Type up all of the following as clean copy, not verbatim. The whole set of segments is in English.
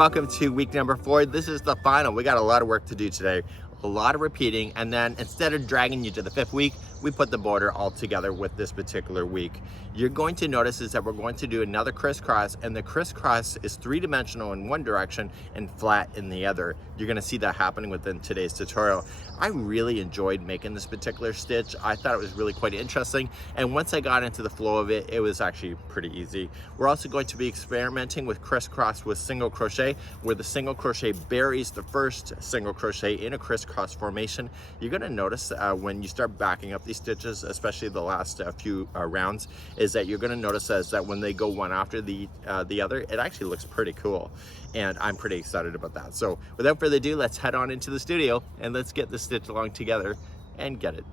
welcome to week number 4. This is the final. We got a lot of work to do today, a lot of repeating, and then instead of dragging you to the 5th week, we put the border all together with this particular week. You're going to notice is that we're going to do another crisscross, and the crisscross is 3-dimensional in one direction and flat in the other. You're going to see that happening within today's tutorial. I really enjoyed making this particular stitch. I thought it was really quite interesting, and once I got into the flow of it, it was actually pretty easy. We're also going to be experimenting with crisscross with single crochet, where the single crochet buries the first single crochet in a crisscross formation. You're going to notice when you start backing up these stitches, especially the last few rounds, is that you're going to notice that when they go one after the other, it actually looks pretty cool, and I'm pretty excited about that. So without further ado, let's head on into the studio and let's get this stitch along together and get it.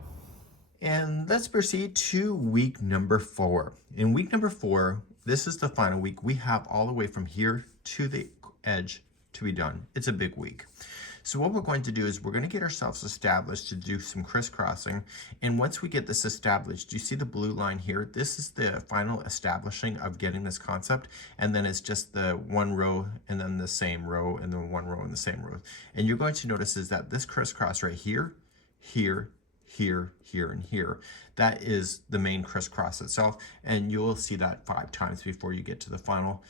And let's proceed to week number 4. In week number 4, this is the final week. We have all the way from here to the edge to be done. It's a big week. So what we're going to do is we're going to get ourselves established to do some crisscrossing. And once we get this established, you see the blue line here? This is the final establishing of getting this concept. And then it's just the one row and then the same row and then one row and the same row. And you're going to notice is that this crisscross right here, here, here, here, and here, that is the main crisscross itself, and you'll see that 5 times before you get to the final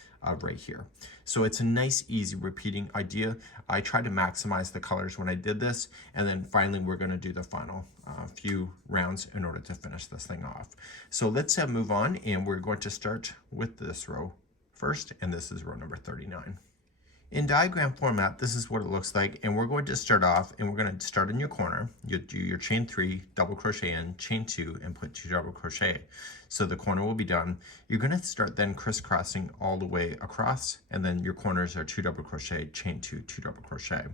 right here. So it's a nice, easy repeating idea. I tried to maximize the colors when I did this, and then finally we're going to do the final few rounds in order to finish this thing off. So let's move on, and we're going to start with this row first, and this is row number 39. In diagram format, this is what it looks like, and we're going to start off, and we're going to start in your corner. You do your chain 3, double crochet in, chain 2, and put 2 double crochet. So the corner will be done. You're going to start then crisscrossing all the way across, and then your corners are 2 double crochet, chain 2, 2 double crochet.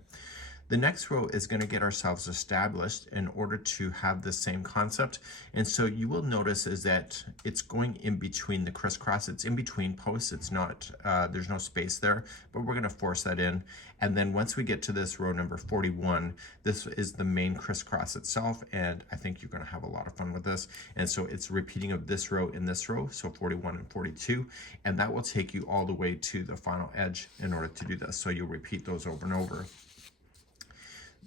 The next row is going to get ourselves established in order to have the same concept. And so you will notice is that it's going in between the crisscross. It's in between posts. It's not, there's no space there, but we're going to force that in. And then once we get to this row number 41, this is the main crisscross itself. And I think you're going to have a lot of fun with this. And so it's repeating of this row in this row. So 41 and 42, and that will take you all the way to the final edge in order to do this. So you'll repeat those over and over.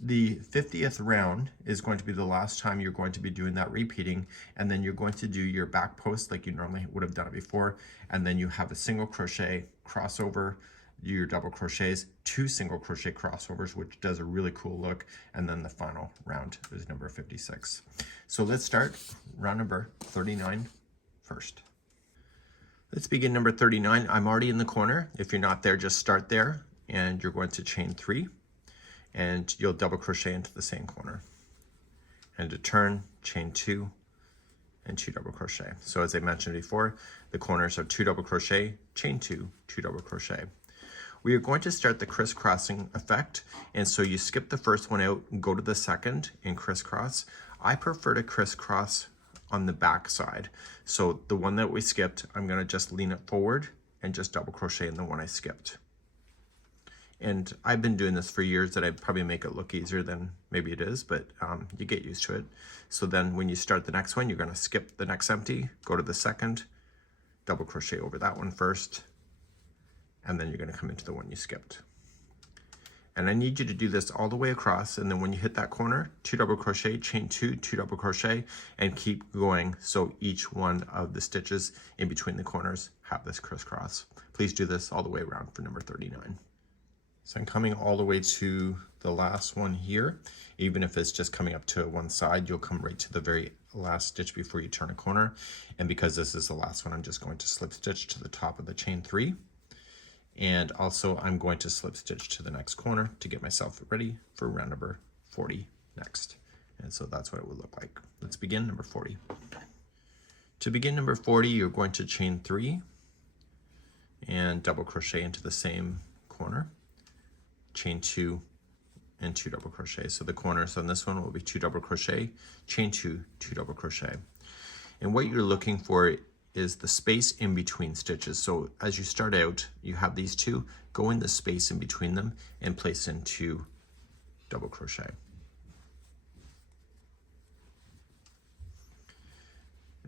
The 50th round is going to be the last time you're going to be doing that repeating, and then you're going to do your back post like you normally would have done it before, and then you have a single crochet crossover, your double crochets, 2 single crochet crossovers, which does a really cool look, and then the final round is number 56. So let's start round number 39 first. Let's begin number 39. I'm already in the corner. If you're not there, just start there, and you're going to chain 3. And you'll double crochet into the same corner, and to turn, chain 2 and 2 double crochet. So as I mentioned before, the corners are 2 double crochet, chain 2, 2 double crochet. We are going to start the crisscrossing effect, and so you skip the first one out and go to the second and crisscross. I prefer to crisscross on the back side. So the one that we skipped, I'm going to just lean it forward and just double crochet in the one I skipped. And I've been doing this for years, that I probably make it look easier than maybe it is, but you get used to it. So then when you start the next one, you're going to skip the next empty, go to the second, double crochet over that one first, and then you're going to come into the one you skipped. And I need you to do this all the way across, and then when you hit that corner, 2 double crochet, chain 2, 2 double crochet, and keep going so each one of the stitches in between the corners have this crisscross. Please do this all the way around for number 39. So I'm coming all the way to the last one here. Even if it's just coming up to one side, you'll come right to the very last stitch before you turn a corner. And because this is the last one, I'm just going to slip stitch to the top of the chain 3. And also I'm going to slip stitch to the next corner to get myself ready for round number 40 next. And so that's what it would look like. Let's begin number 40. To begin number 40, you're going to chain 3 and double crochet into the same corner. Chain 2 and 2 double crochet. So the corners on this one will be 2 double crochet, chain 2, 2 double crochet. And what you're looking for is the space in between stitches. So as you start out, you have these 2, go in the space in between them and place in 2 double crochet.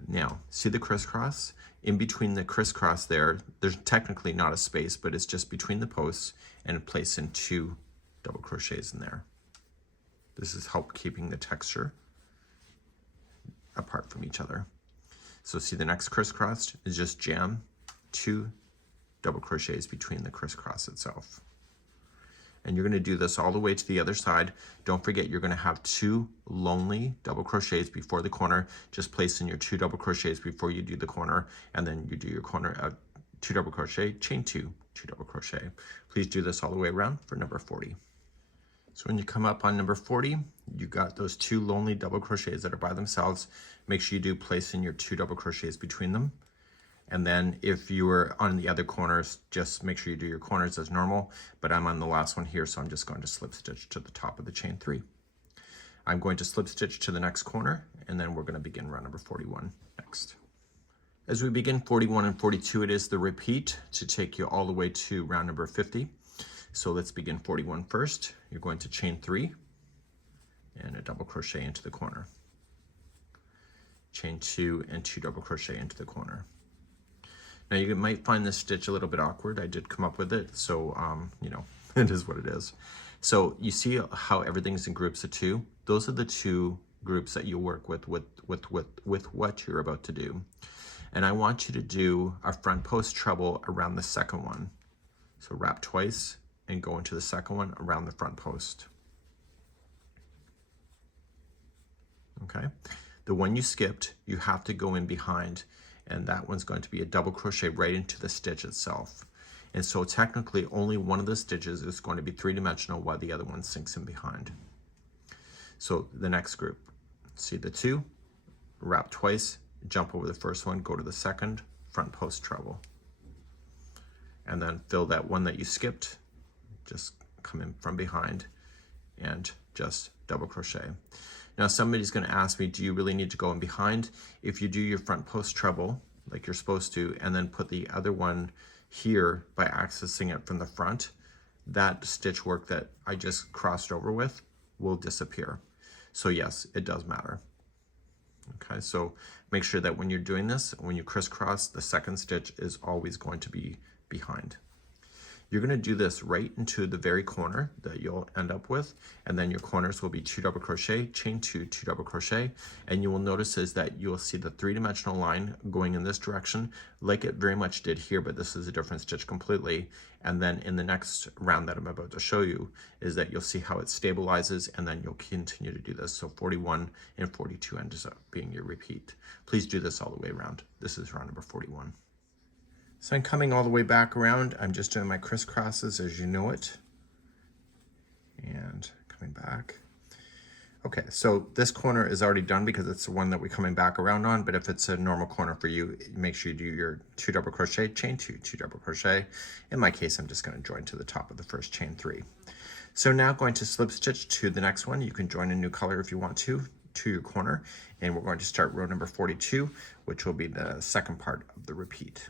Now, see the crisscross? In between the crisscross there's technically not a space, but it's just between the posts, and place in 2 double crochets in there. This is help keeping the texture apart from each other. So see the next crisscross is just jam 2 double crochets between the crisscross itself. And you're going to do this all the way to the other side. Don't forget, you're going to have 2 lonely double crochets before the corner. Just place in your 2 double crochets before you do the corner, and then you do your corner 2 double crochet, chain 2, 2 double crochet. Please do this all the way around for number 40. So when you come up on number 40, you got those 2 lonely double crochets that are by themselves. Make sure you do place in your 2 double crochets between them. And then if you were on the other corners, just make sure you do your corners as normal, but I'm on the last one here, so I'm just going to slip stitch to the top of the chain 3. I'm going to slip stitch to the next corner, and then we're going to begin round number 41 next. As we begin 41 and 42, it is the repeat to take you all the way to round number 50. So let's begin 41 first. You're going to chain 3 and a double crochet into the corner. Chain 2 and 2 double crochet into the corner. Now you might find this stitch a little bit awkward. I did come up with it, so you know, it is what it is. So you see how everything's in groups of 2? Those are the 2 groups that you work with what you're about to do. And I want you to do a front post treble around the second one. So wrap twice and go into the second one around the front post. Okay, the one you skipped, you have to go in behind, and that one's going to be a double crochet right into the stitch itself. And so technically only one of the stitches is going to be 3-dimensional while the other one sinks in behind. So the next group, see the 2, wrap twice, jump over the first one, go to the second, front post treble. And then fill that one that you skipped, just come in from behind and just double crochet. Now somebody's going to ask me, do you really need to go in behind? If you do your front post treble like you're supposed to, and then put the other one here by accessing it from the front, that stitch work that I just crossed over with will disappear. So yes, it does matter. Okay, so make sure that when you're doing this, when you crisscross, the second stitch is always going to be behind. You're going to do this right into the very corner that you'll end up with, and then your corners will be 2 double crochet, chain 2, 2 double crochet, and you will notice is that you'll see the 3-dimensional line going in this direction like it very much did here, but this is a different stitch completely. And then in the next round that I'm about to show you is that you'll see how it stabilizes, and then you'll continue to do this. So 41 and 42 ends up being your repeat. Please do this all the way around. This is round number 41. So I'm coming all the way back around. I'm just doing my crisscrosses as you know it. And coming back. Okay, so this corner is already done because it's the one that we're coming back around on, but if it's a normal corner for you, make sure you do your 2 double crochet, chain 2, 2 double crochet. In my case, I'm just going to join to the top of the first chain 3. So now going to slip stitch to the next one. You can join a new color if you want to your corner, and we're going to start row number 42, which will be the second part of the repeat.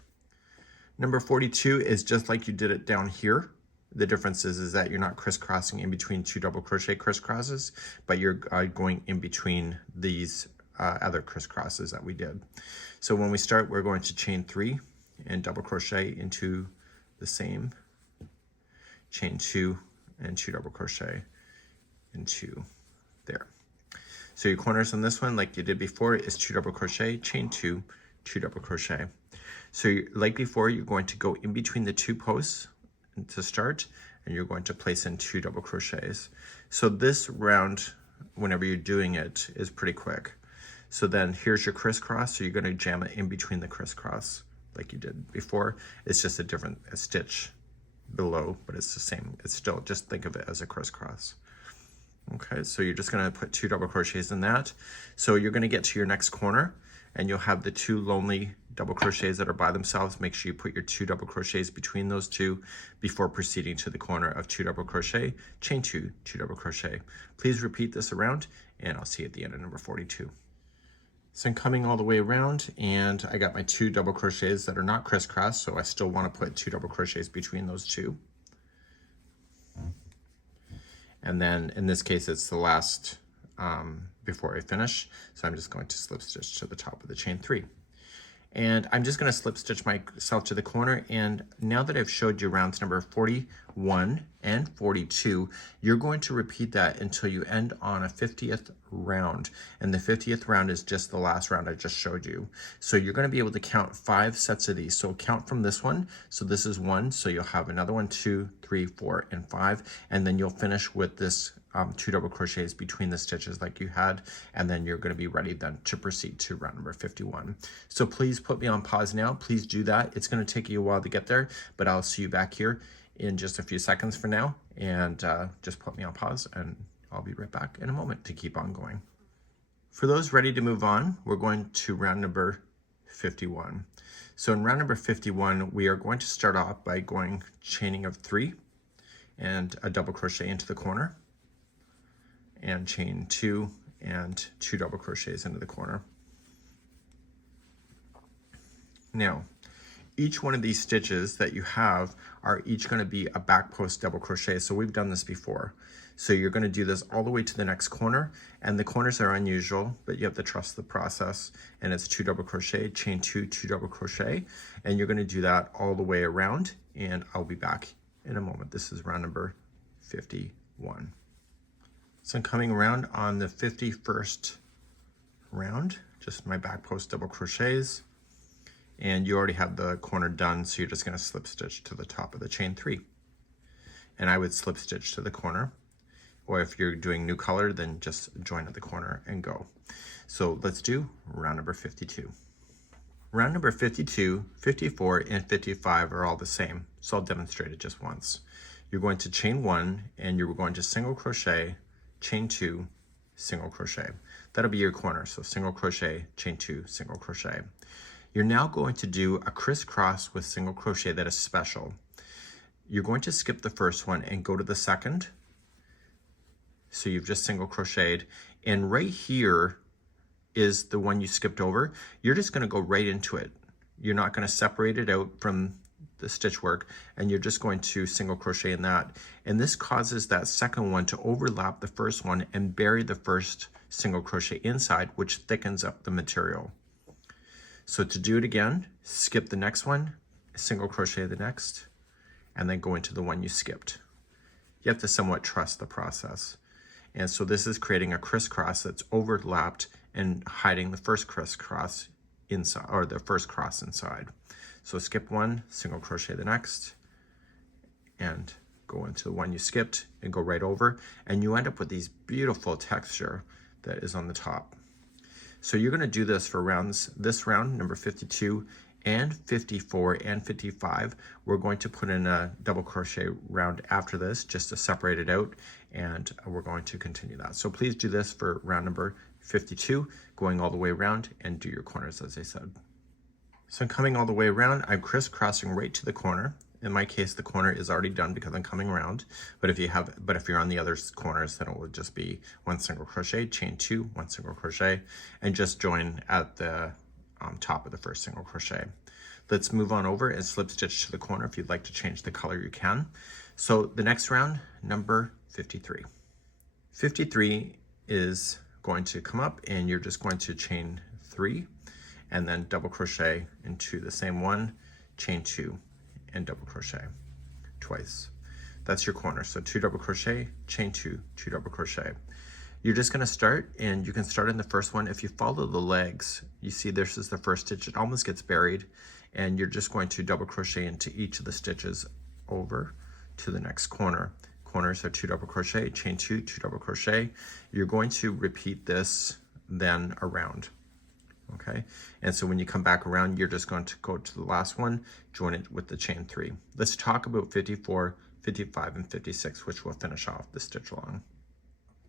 Number 42 is just like you did it down here. The difference is that you're not crisscrossing in between 2 double crochet crisscrosses, but you're going in between these other crisscrosses that we did. So when we start, we're going to chain 3 and double crochet into the same, chain 2 and 2 double crochet into there. So your corners on this one, like you did before, is 2 double crochet, chain 2, 2 double crochet. So like before, you're going to go in between the 2 posts to start, and you're going to place in 2 double crochets. So this round, whenever you're doing it, is pretty quick. So then here's your crisscross, so you're going to jam it in between the crisscross like you did before. It's just a different stitch below, but it's the same. It's still, just think of it as a crisscross. Okay, so you're just going to put 2 double crochets in that. So you're going to get to your next corner, and you'll have the 2 lonely double crochets that are by themselves. Make sure you put your 2 double crochets between those 2 before proceeding to the corner of 2 double crochet, chain 2, 2 double crochet. Please repeat this around, and I'll see you at the end of number 42. So I'm coming all the way around, and I got my 2 double crochets that are not crisscross, so I still want to put 2 double crochets between those 2. And then in this case, it's the last before I finish. So I'm just going to slip stitch to the top of the chain 3. And I'm just going to slip stitch myself to the corner. And now that I've showed you rounds number 41 and 42, you're going to repeat that until you end on a 50th round. And the 50th round is just the last round I just showed you. So you're going to be able to count 5 sets of these. So count from this one. So this is 1. So you'll have another 1, 2, 3, 4, and 5. And then you'll finish with this 2 double crochets between the stitches like you had, and then you're going to be ready then to proceed to round number 51. So please put me on pause now. Please do that. It's going to take you a while to get there, but I'll see you back here in just a few seconds for now, and just put me on pause and I'll be right back in a moment to keep on going. For those ready to move on, we're going to round number 51. So in round number 51, we are going to start off by going chaining of 3 and a double crochet into the corner, and chain 2 and 2 double crochets into the corner. Now, each one of these stitches that you have are each going to be a back post double crochet. So we've done this before. So you're going to do this all the way to the next corner, and the corners are unusual, but you have to trust the process. And it's 2 double crochet, chain 2, 2 double crochet, and you're going to do that all the way around, and I'll be back in a moment. This is round number 51. So I'm coming around on the 51st round, just my back post double crochets, and you already have the corner done, so you're just going to slip stitch to the top of the chain 3. And I would slip stitch to the corner, or if you're doing new color, then just join at the corner and go. So let's do round number 52. Round number 52, 54, and 55 are all the same, so I'll demonstrate it just once. You're going to chain 1, and you're going to single crochet, chain 2, single crochet. That'll be your corner. So single crochet, chain 2, single crochet. You're now going to do a crisscross with single crochet that is special. You're going to skip the first one and go to the second. So you've just single crocheted, and right here is the one you skipped over. You're just going to go right into it. You're not going to separate it out from the stitch work, and you're just going to single crochet in that. And this causes that second one to overlap the first one and bury the first single crochet inside, which thickens up the material. So to do it again, skip the next one, single crochet the next, and then go into the one you skipped. You have to somewhat trust the process. And so this is creating a crisscross that's overlapped and hiding the first crisscross inside, or the first cross inside. So skip one, single crochet the next, and go into the one you skipped and go right over, and you end up with these beautiful texture that is on the top. So you're going to do this for rounds, this round, number 52 and 54 and 55. We're going to put in a double crochet round after this just to separate it out, and we're going to continue that. So please do this for round number 52, going all the way around, and do your corners as I said. So I'm coming all the way around, I'm crisscrossing right to the corner. In my case, the corner is already done because I'm coming around, but if you're on the other corners, then it will just be one single crochet, chain 2, one single crochet, and just join at the top of the first single crochet. Let's move on over and slip stitch to the corner. If you'd like to change the color, you can. So the next round, number 53. 53 is going to come up, and you're just going to chain 3 and then double crochet into the same one, chain 2, and double crochet twice. That's your corner. So 2 double crochet, chain 2, 2 double crochet. You're just going to start, and you can start in the first one. If you follow the legs, you see this is the first stitch. It almost gets buried, and you're just going to double crochet into each of the stitches over to the next corner. Corners are 2 double crochet, chain 2, 2 double crochet. You're going to repeat this then around. Okay, and so when you come back around, you're just going to go to the last one, join it with the chain 3. Let's talk about 54, 55, and 56, which will finish off the stitch along.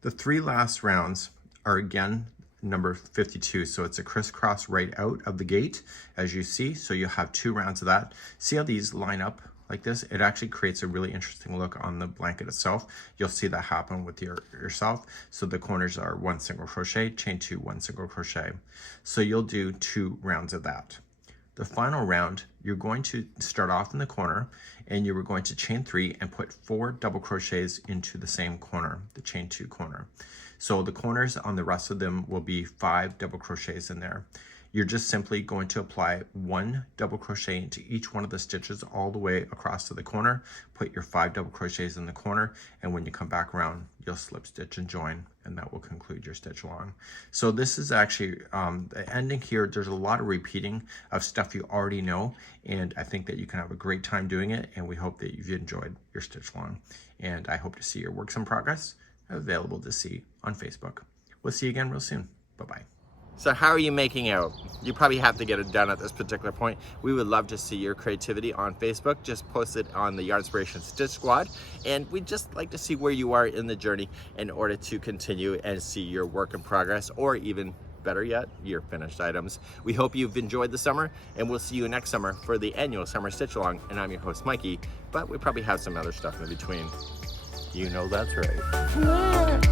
The 3 last rounds are again number 52, so it's a crisscross right out of the gate, as you see. So you have 2 rounds of that. See how these line up like this? It actually creates a really interesting look on the blanket itself. You'll see that happen with yourself. So the corners are 1 single crochet, chain 2, 1 single crochet. So you'll do 2 rounds of that. The final round, you're going to start off in the corner, and you were going to chain 3 and put 4 double crochets into the same corner, the chain 2 corner. So the corners on the rest of them will be 5 double crochets in there. You're just simply going to apply 1 double crochet into each one of the stitches all the way across to the corner, put your 5 double crochets in the corner, and when you come back around, you'll slip stitch and join, and that will conclude your stitch along. So this is actually the ending here. There's a lot of repeating of stuff you already know, and I think that you can have a great time doing it, and we hope that you've enjoyed your stitch along. And I hope to see your works in progress available to see on Facebook. We'll see you again real soon. Bye-bye. So how are you making out? You probably have to get it done at this particular point. We would love to see your creativity on Facebook. Just post it on the Yarnspirations Stitch Squad. And we'd just like to see where you are in the journey in order to continue and see your work in progress, or even better yet, your finished items. We hope you've enjoyed the summer, and we'll see you next summer for the annual Summer Stitch Along. And I'm your host, Mikey, but we probably have some other stuff in between. You know that's right.